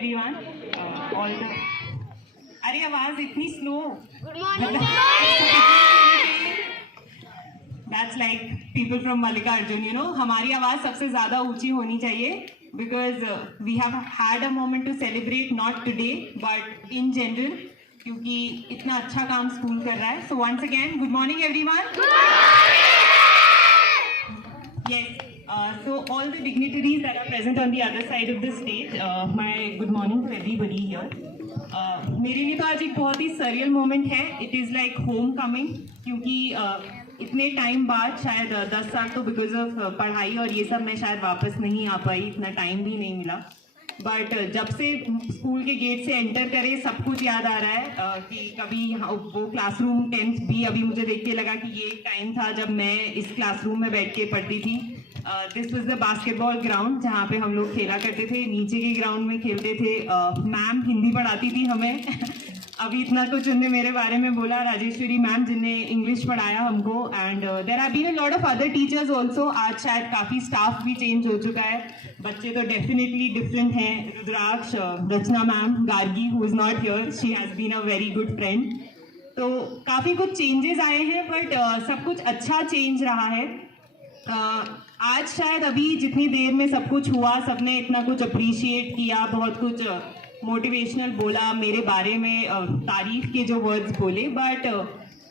everyone. All the अरे आवाज इतनी slow. Good morning. That's like people from Mallikarjun, you know. हमारी आवाज सबसे ज़्यादा ऊंची होनी चाहिए because we have had a moment to celebrate, not today but in general, क्योंकि इतना अच्छा काम स्कूल कर रहा है. So once again, good morning everyone. Good morning. Yes. So all the dignitaries that are present on the other side of the stage, my good morning to everybody here. मेरे लिए तो आज एक बहुत ही सरियल मोमेंट है. It is like home coming, क्योंकि इतने time बाद शायद 10 साल तो बिकॉज ऑफ पढ़ाई और ये सब मैं शायद वापस नहीं आ पाई, इतना टाइम भी नहीं मिला. बट जब से स्कूल के गेट से एंटर करे सब कुछ याद आ रहा है कि कभी वो क्लासरूम 10th भी अभी मुझे देख के लगा कि ये एक टाइम था जब मैं इस क्लासरूम में बैठ के पढ़ती थी. This was the basketball ground जहाँ पे हम लोग खेला करते थे. नीचे के ग्राउंड में खेलते थे. मैम हिंदी पढ़ाती थी हमें. अभी इतना कुछ उनने मेरे बारे में बोला, राजेश्वरी मैम जिनने इंग्लिश पढ़ाया हमको. And there have been a lot of other teachers also. आज शायद काफ़ी स्टाफ भी चेंज हो चुका है. बच्चे तो डेफिनेटली डिफरेंट हैं. Rudraksh, Rachna ma'am, Gargi who is not here, she has been a very good friend. तो काफ़ी कुछ चेंजेस आए हैं बट सब कुछ अच्छा चेंज रहा है. आज शायद अभी जितनी देर में सब कुछ हुआ, सबने इतना कुछ अप्रिशिएट किया, बहुत कुछ मोटिवेशनल बोला मेरे बारे में, तारीफ के जो वर्ड्स बोले. बट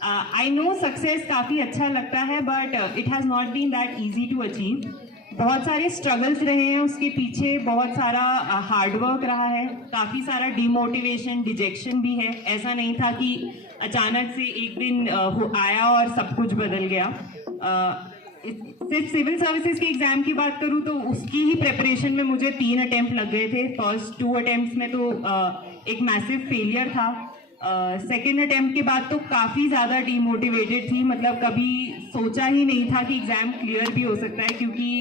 आई नो सक्सेस काफ़ी अच्छा लगता है but it has not been that easy to achieve. बहुत सारे स्ट्रगल्स रहे हैं उसके पीछे, बहुत सारा हार्डवर्क रहा है, काफ़ी सारा डिमोटिवेशन, डिजेक्शन भी है. ऐसा नहीं था कि अचानक से एक दिन आया और सब कुछ बदल गया. सिर्फ सिविल सर्विसेज के एग्ज़ाम की बात करूँ तो उसकी ही प्रिपरेशन में मुझे 3 अटेम्प्ट लग गए थे. फर्स्ट 2 अटेम्प्ट्स में तो एक मैसिव फेलियर था. सेकेंड अटेम्प्ट के बाद तो काफ़ी ज़्यादा डीमोटिवेटेड थी. मतलब कभी सोचा ही नहीं था कि एग्ज़ाम क्लियर भी हो सकता है, क्योंकि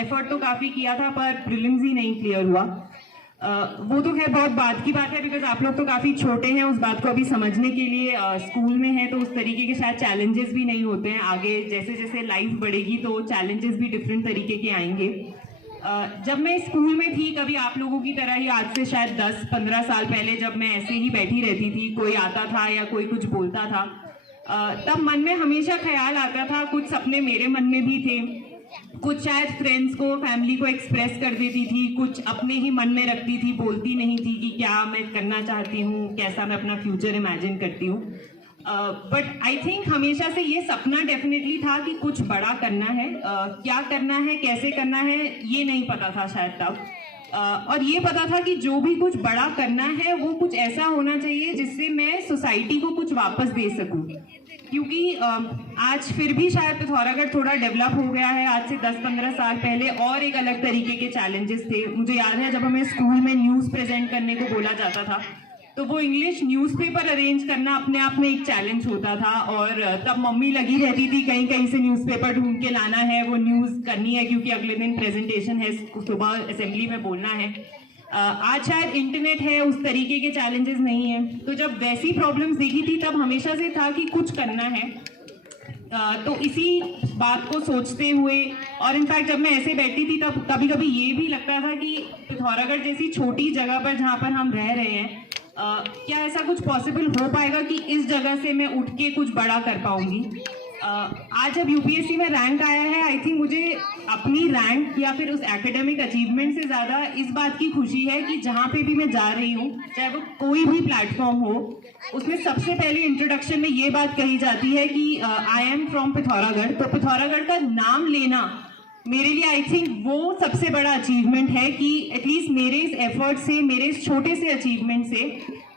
एफर्ट तो काफ़ी किया था पर प्रीलिम्स ही नहीं क्लियर हुआ. वो तो खैर बहुत बात की बात है बिकॉज आप लोग तो काफ़ी छोटे हैं उस बात को अभी समझने के लिए. स्कूल में है तो उस तरीके के शायद चैलेंजेस भी नहीं होते हैं. आगे जैसे जैसे लाइफ बढ़ेगी तो चैलेंजेस भी डिफरेंट तरीके के आएंगे. जब मैं स्कूल में थी, कभी आप लोगों की तरह ही आज से शायद 10-15 साल पहले जब मैं ऐसे ही बैठी रहती थी, कोई आता था या कोई कुछ बोलता था, तब मन में हमेशा ख्याल आता था, कुछ सपने मेरे मन में भी थे, कुछ शायद फ्रेंड्स को, फैमिली को एक्सप्रेस कर देती थी, कुछ अपने ही मन में रखती थी, बोलती नहीं थी कि क्या मैं करना चाहती हूँ, कैसा मैं अपना फ्यूचर इमेजिन करती हूँ. बट आई थिंक हमेशा से ये सपना डेफिनेटली था कि कुछ बड़ा करना है. क्या करना है, कैसे करना है, ये नहीं पता था शायद तब. और ये पता था कि जो भी कुछ बड़ा करना है वो कुछ ऐसा होना चाहिए जिससे मैं सोसाइटी को कुछ वापस दे सकूं. क्योंकि आज फिर भी शायद पिथौरागढ़ थोड़ा डेवलप हो गया है. आज से 10-15 साल पहले और एक अलग तरीके के चैलेंजेस थे. मुझे याद है जब हमें स्कूल में न्यूज़ प्रेजेंट करने को बोला जाता था तो वो इंग्लिश न्यूज़पेपर अरेंज करना अपने आप में एक चैलेंज होता था. और तब मम्मी लगी रहती थी कहीं कहीं से न्यूज़पेपर ढूंढ के लाना है, वो न्यूज़ करनी है क्योंकि अगले दिन प्रेजेंटेशन है, सुबह असेंबली में बोलना है. आज शायद इंटरनेट है, उस तरीके के चैलेंजेस नहीं है. तो जब वैसी प्रॉब्लम्स देखी थी तब हमेशा से था कि कुछ करना है. तो इसी बात को सोचते हुए, और इनफैक्ट जब मैं ऐसे बैठती थी तब कभी कभी ये भी लगता था कि पिथौरागढ़ जैसी छोटी जगह पर जहाँ पर हम रह रहे हैं, क्या ऐसा कुछ पॉसिबल हो पाएगा कि इस जगह से मैं उठ के कुछ बड़ा कर पाऊंगी. आज जब यूपीएससी में रैंक आया है, आई थिंक मुझे अपनी रैंक या फिर उस एकेडमिक अचीवमेंट से ज़्यादा इस बात की खुशी है कि जहाँ पे भी मैं जा रही हूँ, चाहे वो कोई भी प्लेटफॉर्म हो, उसमें सबसे पहले इंट्रोडक्शन में ये बात कही जाती है कि आई एम फ्रॉम पिथौरागढ़. तो पिथौरागढ़ का नाम लेना मेरे लिए आई थिंक वो सबसे बड़ा अचीवमेंट है कि एटलीस्ट मेरे इस एफर्ट से, मेरे इस छोटे से अचीवमेंट से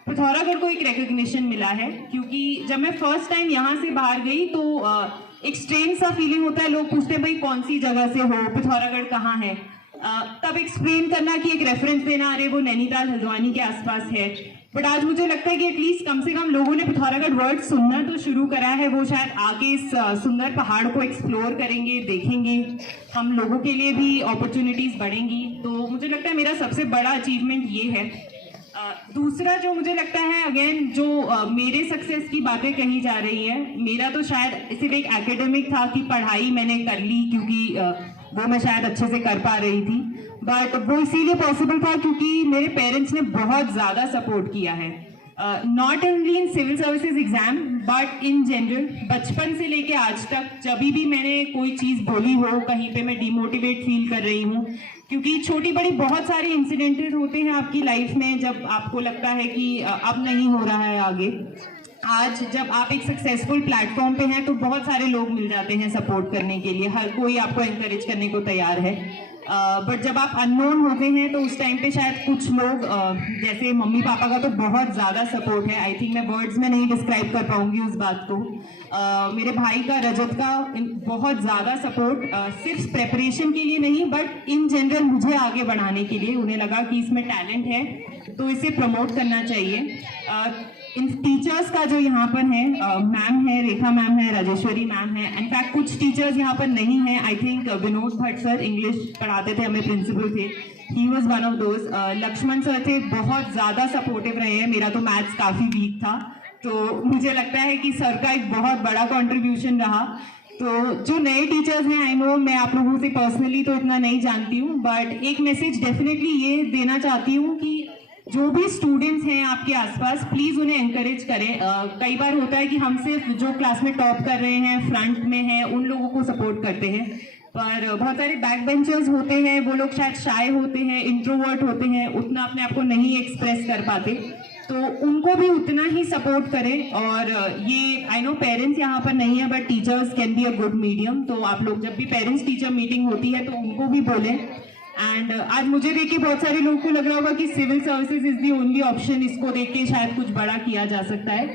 पिथौरागढ़ को एक रिकग्निशन मिला है. क्योंकि जब मैं फर्स्ट टाइम यहाँ से बाहर गई तो एक स्ट्रेंज सा फीलिंग होता है. लोग पूछते हैं भाई कौन सी जगह से हो, पिथौरागढ़ कहाँ है. तब एक्सप्लेन करना कि एक रेफरेंस देना, अरे वो नैनीताल हल्द्वानी के आसपास है. बट आज मुझे लगता है कि एटलीस्ट कम से कम लोगों ने पिथौरागढ़ वर्ड सुनना तो शुरू करा है. वो शायद आगे इस सुंदर पहाड़ को एक्सप्लोर करेंगे, देखेंगे, हम लोगों के लिए भी अपॉर्चुनिटीज़ बढ़ेंगी. तो मुझे लगता है मेरा सबसे बड़ा अचीवमेंट ये है. दूसरा जो मुझे लगता है, अगेन जो मेरे सक्सेस की बातें कही जा रही है, मेरा तो शायद सिर्फ एक एकेडमिक था कि पढ़ाई मैंने कर ली क्योंकि वो मैं शायद अच्छे से कर पा रही थी. बट वो इसीलिए पॉसिबल था क्योंकि मेरे पेरेंट्स ने बहुत ज़्यादा सपोर्ट किया है, not only in civil services exam but in general. बचपन से लेके आज तक जब भी मैंने कोई चीज़ बोली हो, कहीं पे मैं डिमोटिवेट फील कर रही हूँ, क्योंकि छोटी बड़ी बहुत सारे इंसिडेंटेस होते हैं आपकी लाइफ में जब आपको लगता है कि अब नहीं हो रहा है आगे। आज जब आप एक सक्सेसफुल प्लेटफॉर्म पे हैं तो बहुत सारे लोग मिल जाते हैं सपोर्ट करने के लिए, हर कोई आपको एनकरेज करने को तैयार है। बट जब आप अननोन होते हैं तो उस टाइम पे शायद कुछ लोग, जैसे मम्मी पापा का तो बहुत ज़्यादा सपोर्ट है, आई थिंक मैं वर्ड्स में नहीं डिस्क्राइब कर पाऊंगी उस बात को। मेरे भाई का, रजत का बहुत ज़्यादा सपोर्ट, सिर्फ प्रेपरेशन के लिए नहीं बट इन जनरल मुझे आगे बढ़ाने के लिए। उन्हें लगा कि इसमें टैलेंट है तो इसे प्रमोट करना चाहिए। इन टीचर्स का जो यहाँ पर है, मैम है, रेखा मैम है, राजेश्वरी मैम है, इनफैक्ट कुछ टीचर्स यहाँ पर नहीं हैं। I think Vinod Bhatt sir English पढ़ाते थे, हमें प्रिंसिपल थे, he was one of those. Laxman sir थे, बहुत ज़्यादा सपोर्टिव रहे हैं। मेरा तो मैथ्स काफ़ी वीक था तो मुझे लगता है कि सर का एक बहुत बड़ा कॉन्ट्रीब्यूशन रहा। तो जो नए टीचर्स हैं, आई नो मैं आप लोगों से पर्सनली तो इतना नहीं जानती हूँ बट एक मैसेज डेफिनेटली ये देना चाहती हूँ कि जो भी स्टूडेंट्स हैं आपके आसपास, प्लीज़ उन्हें एनकरेज करें। कई बार होता है कि हम सिर्फ जो क्लास में टॉप कर रहे हैं, फ्रंट में हैं, उन लोगों को सपोर्ट करते हैं, पर बहुत सारे बैक बेंचर्स होते हैं, वो लोग शायद शाय होते हैं, इंट्रोवर्ट होते हैं, उतना अपने आप को नहीं एक्सप्रेस कर पाते, तो उनको भी उतना ही सपोर्ट करें। और ये आई नो पेरेंट्स यहाँ पर नहीं है but teachers can be a good medium. तो आप लोग जब भी पेरेंट्स टीचर मीटिंग होती है तो उनको भी बोलें। एंड आज मुझे देख के बहुत सारे लोगों को लग रहा होगा कि civil services is the only option, इसको देख के शायद कुछ बड़ा किया जा सकता है।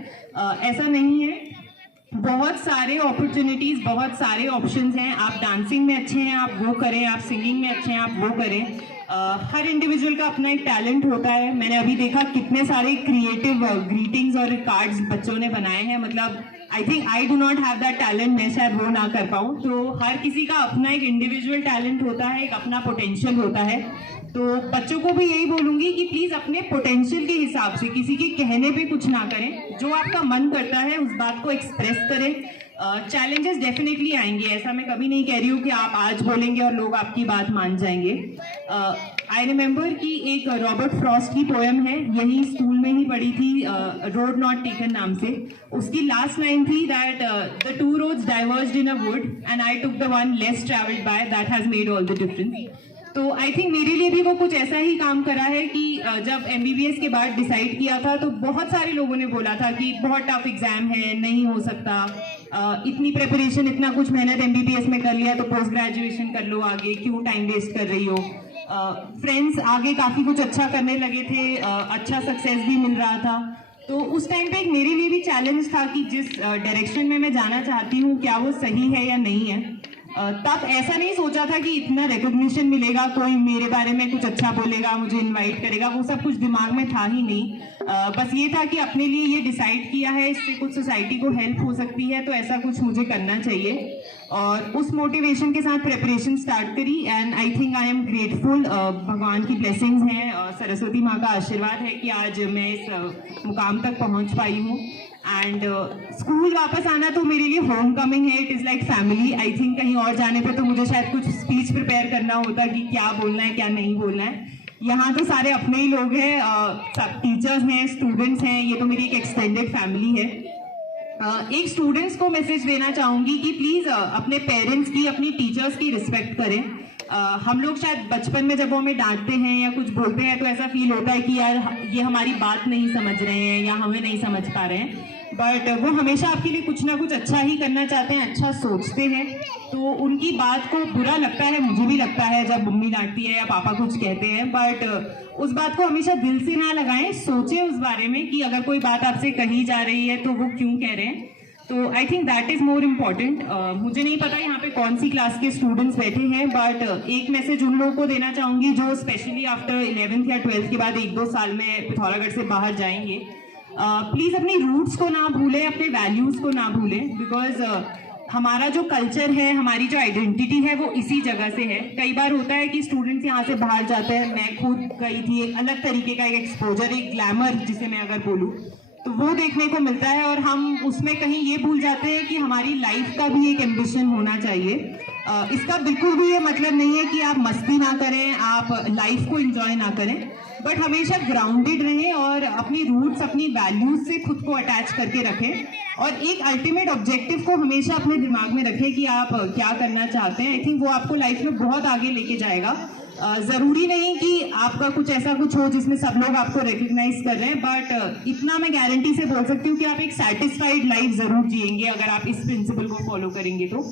ऐसा नहीं है, बहुत सारे अपॉर्चुनिटीज, बहुत सारे ऑप्शंस हैं। आप डांसिंग में अच्छे हैं, आप वो करें, आप सिंगिंग में अच्छे हैं, आप वो करें। हर इंडिविजुअल का अपना एक टैलेंट होता है। मैंने अभी देखा कितने सारे क्रिएटिव ग्रीटिंग्स और कार्ड्स बच्चों ने बनाए हैं, मतलब I think I do not have that talent, मैं शायद वो ना कर पाऊँ। तो हर किसी का अपना एक इंडिविजुअल टैलेंट होता है, एक अपना पोटेंशियल होता है। तो बच्चों को भी यही बोलूँगी कि प्लीज़ अपने पोटेंशियल के हिसाब से किसी के कहने पे कुछ ना करें, जो आपका मन करता है उस बात को एक्सप्रेस करें। चैलेंजेस डेफिनेटली आएंगे, ऐसा मैं कभी नहीं कह रही हूँ कि आप आज बोलेंगे और लोग आपकी बात मान जाएंगे। आई रिमेंबर कि एक रॉबर्ट फ्रॉस्ट की पोएम है, यही स्कूल में ही पढ़ी थी, रोड नॉट टेकन नाम से। उसकी लास्ट लाइन थी that the two roads diverged in a wood and I took the one less travelled by, that has made all the difference. तो आई थिंक मेरे लिए भी वो कुछ ऐसा ही काम करा है कि जब MBBS के बाद डिसाइड किया था तो बहुत सारे लोगों ने बोला था कि बहुत टफ एग्जाम है, नहीं हो सकता, इतनी प्रिपरेशन, इतना कुछ मेहनत MBBS में कर लिया तो पोस्ट ग्रेजुएशन कर लो आगे, क्यों टाइम वेस्ट कर रही हो। फ्रेंड्स आगे काफ़ी कुछ अच्छा करने लगे थे, अच्छा सक्सेस भी मिल रहा था। तो उस टाइम पे एक मेरे लिए भी चैलेंज था कि जिस डायरेक्शन में मैं जाना चाहती हूँ क्या वो सही है या नहीं है। तब ऐसा नहीं सोचा था कि इतना रिकॉग्निशन मिलेगा, कोई मेरे बारे में कुछ अच्छा बोलेगा, मुझे इनवाइट करेगा, वो सब कुछ दिमाग में था ही नहीं। बस ये था कि अपने लिए ये डिसाइड किया है, इससे कुछ सोसाइटी को हेल्प हो सकती है तो ऐसा कुछ मुझे करना चाहिए। और उस मोटिवेशन के साथ प्रिपरेशन स्टार्ट करी and I think I am grateful. भगवान की ब्लेसिंग्स हैं, सरस्वती माँ का आशीर्वाद है कि आज मैं इस मुकाम तक पहुँच पाई हूँ। एंड स्कूल वापस आना तो मेरे लिए होम कमिंग है, it is like family. I think कहीं और जाने पे तो मुझे शायद कुछ स्पीच प्रिपेयर करना होता कि क्या बोलना है क्या नहीं बोलना है। यहाँ तो सारे अपने ही लोग हैं, सब टीचर्स हैं, स्टूडेंट्स हैं, ये तो मेरी एक एक्सटेंडेड फैमिली है। एक स्टूडेंट्स को मैसेज देना चाहूँगी कि प्लीज़ अपने पेरेंट्स की, अपनी टीचर्स की रिस्पेक्ट करें। हम लोग शायद बचपन में जब वो हमें डांटते हैं या कुछ बोलते हैं तो ऐसा फील होता है कि यार ये हमारी बात नहीं समझ रहे हैं या हमें नहीं समझ पा रहे हैं, बट वो हमेशा आपके लिए कुछ ना कुछ अच्छा ही करना चाहते हैं, अच्छा सोचते हैं। तो उनकी बात को बुरा लगता है, मुझे भी लगता है जब मम्मी डांटती है या पापा कुछ कहते हैं, बट उस बात को हमेशा दिल से ना लगाएं, सोचें उस बारे में कि अगर कोई बात आपसे कही जा रही है तो वो क्यों कह रहे हैं। तो I think that is more important. मुझे नहीं पता यहाँ पे कौन सी क्लास के स्टूडेंट्स बैठे हैं, बट एक मैसेज उन लोगों को देना चाहूँगी जो स्पेशली आफ्टर 11th या 12th के बाद 1-2 साल में पिथौरागढ़ से बाहर जाएंगे। प्लीज़ अपनी रूट्स को ना भूलें, अपने वैल्यूज़ को ना भूलें, बिकॉज हमारा जो कल्चर है, हमारी जो आइडेंटिटी है वो इसी जगह से है। कई बार होता है कि स्टूडेंट्स यहाँ से बाहर जाते हैं, मैं खुद गई थी, एक अलग तरीके का एक एक्सपोजर, एक ग्लैमर जिसे मैं अगर बोलूँ तो वो देखने को मिलता है और हम उसमें कहीं ये भूल जाते हैं कि हमारी लाइफ का भी एक एम्बिशन होना चाहिए। इसका बिल्कुल भी ये मतलब नहीं है कि आप मस्ती ना करें, आप लाइफ को एंजॉय ना करें, बट हमेशा ग्राउंडेड रहें और अपनी रूट्स, अपनी वैल्यूज से खुद को अटैच करके रखें और एक अल्टीमेट ऑब्जेक्टिव को हमेशा अपने दिमाग में रखें कि आप क्या करना चाहते हैं। आई थिंक वो आपको लाइफ में बहुत आगे लेके जाएगा। जरूरी नहीं कि आपका कुछ ऐसा कुछ हो जिसमें सब लोग आपको रिकग्नाइज कर रहे हैं, बट इतना मैं गारंटी से बोल सकती हूँ कि आप एक सेटिस्फाइड लाइफ जरूर जिएंगे अगर आप इस प्रिंसिपल को फॉलो करेंगे तो।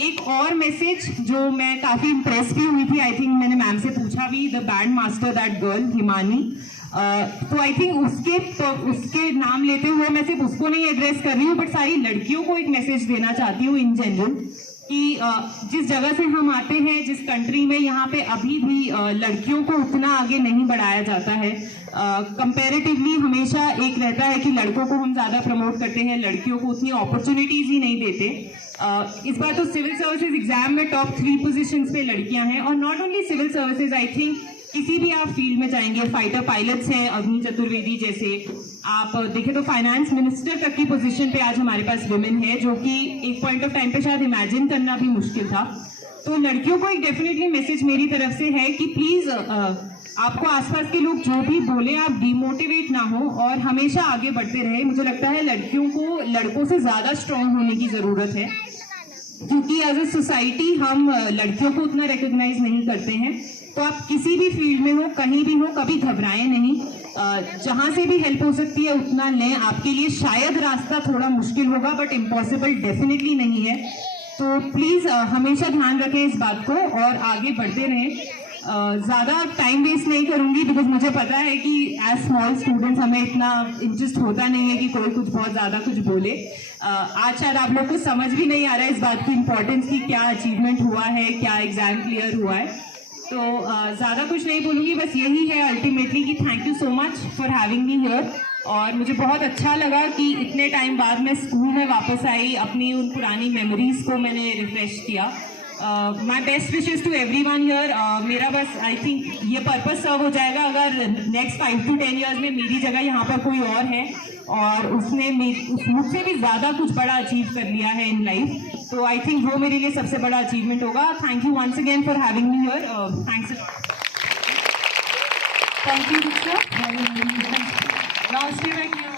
एक और मैसेज जो मैं काफी इम्प्रेस भी हुई थी, आई थिंक मैंने मैम से पूछा भी, the band master that girl Himani, तो आई थिंक उसके नाम लेते हुए मैं सिर्फ उसको नहीं एड्रेस कर रही हूँ बट सारी लड़कियों को एक मैसेज देना चाहती हूँ इन जनरल कि जिस जगह से हम आते हैं, जिस कंट्री में, यहाँ पे अभी भी लड़कियों को उतना आगे नहीं बढ़ाया जाता है। कंपैरेटिवली हमेशा एक रहता है कि लड़कों को हम ज्यादा प्रमोट करते हैं, लड़कियों को उतनी अपॉर्चुनिटीज ही नहीं देते। इस बार तो सिविल सर्विसेज एग्जाम में टॉप 3 पोजीशंस पे लड़कियां हैं और not only civil services, I think किसी भी आप फील्ड में जाएंगे, फाइटर पायलट्स हैं अग्नि चतुर्वेदी जैसे, आप देखें तो फाइनेंस मिनिस्टर तक की पोजीशन पे आज हमारे पास वुमेन है, जो कि एक पॉइंट ऑफ टाइम पे शायद इमेजिन करना भी मुश्किल था। तो लड़कियों को एक डेफिनेटली मैसेज मेरी तरफ से है कि प्लीज आपको आसपास के लोग जो भी बोले आप डिमोटिवेट ना हो और हमेशा आगे बढ़ते रहे। मुझे लगता है लड़कियों को लड़कों से ज्यादा स्ट्रांग होने की जरूरत है, क्योंकि एज ए सोसाइटी हम लड़कियों को उतना रिकॉग्नाइज नहीं करते हैं। तो आप किसी भी फील्ड में हो, कहीं भी हो, कभी घबराएं नहीं, जहां से भी हेल्प हो सकती है उतना लें। आपके लिए शायद रास्ता थोड़ा मुश्किल होगा बट इम्पॉसिबल डेफिनेटली नहीं है। तो प्लीज हमेशा ध्यान रखें इस बात को और आगे बढ़ते रहें। ज्यादा टाइम वेस्ट नहीं करूंगी बिकॉज मुझे पता है कि एज स्मॉल स्टूडेंट्स हमें इतना इंटरेस्ट होता नहीं है कि कोई कुछ बहुत ज्यादा कुछ बोले। आज शायद आप लोग को समझ भी नहीं आ रहा है इस बात की इम्पोर्टेंस की, क्या अचीवमेंट हुआ है, क्या एग्जाम क्लियर हुआ है। तो ज्यादा कुछ नहीं बोलूंगी, बस यही है अल्टीमेटली कि thank you so much for having me here. और मुझे बहुत अच्छा लगा कि इतने टाइम बाद मैं स्कूल में वापस आई, अपनी उन पुरानी मेमोरीज को मैंने रिफ्रेश किया। My best wishes to everyone here. मेरा बस आई थिंक ये पर्पस सर्व हो जाएगा अगर नेक्स्ट 5 to 10 ईयर्स में मेरी जगह यहाँ पर कोई और है और उसने मुझसे भी ज़्यादा कुछ बड़ा अचीव कर लिया है इन लाइफ, तो आई थिंक वो मेरे लिए सबसे बड़ा अचीवमेंट होगा। Thank you once again for having me here. Thanks. Thank you, Diksha. Now stay back here.